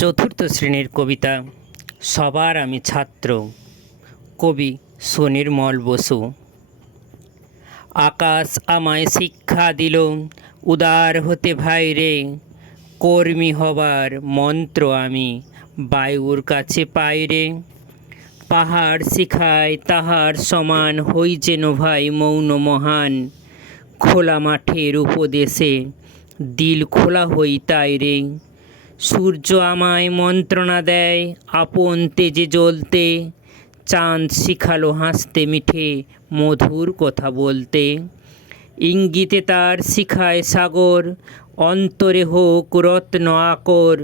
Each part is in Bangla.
চতুর্থ শ্রেণির কবিতা, সবার আমি ছাত্র কবি সুনির্মল বসু। আকাশ আমায় শিক্ষা দিল, উদার হতে ভাইরে কর্মী হবার মন্ত্র আমি বায়ুর কাছে পাইরে পাহাড় শিখায় তাহার সমান হই যেন ভাই মৌন মহান, খোলা মাঠের উপদেশে দিল খোলা হই তাই রে। সূর্য আমায় মন্ত্রণা দেয়, আপন তেজে জ্বলতে। চাঁদ শিখালো হাসতে মিঠে মধুর কথা বলতে। ইঙ্গিতে তার শিখায় সাগর, অন্তরে হোক রত্ন আকর।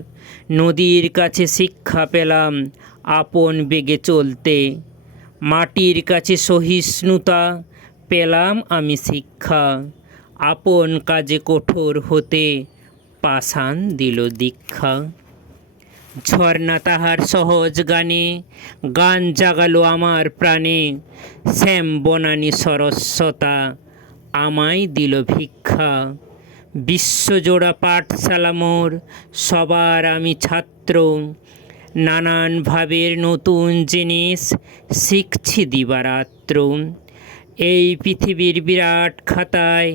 নদীর কাছে শিক্ষা পেলাম আপন বেগে চলতে। মাটির কাছে সহিষ্ণুতা, পেলাম আমি শিক্ষা। আপন কাজে কঠোর হতে পাষাণ দিল দীক্ষা। ঝর্ণা তাহার সহজ গানে, গান জাগালো আমার প্রাণে। শ্যাম বনানী সরস্বতা আমায় দিল ভিক্ষা। বিশ্বজোড়া পাঠশালা মোর, সবার আমি ছাত্র। নানান ভাবের নতুন জিনিস শিখছি দিবারাত্র। এই পৃথিবীর বিরাট খাতায়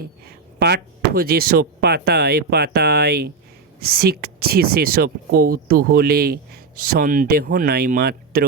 পাঠ্য যেসব পাতায় পাতায় শিখছি সেসব কৌতূহলে সন্দেহ নাই মাত্র।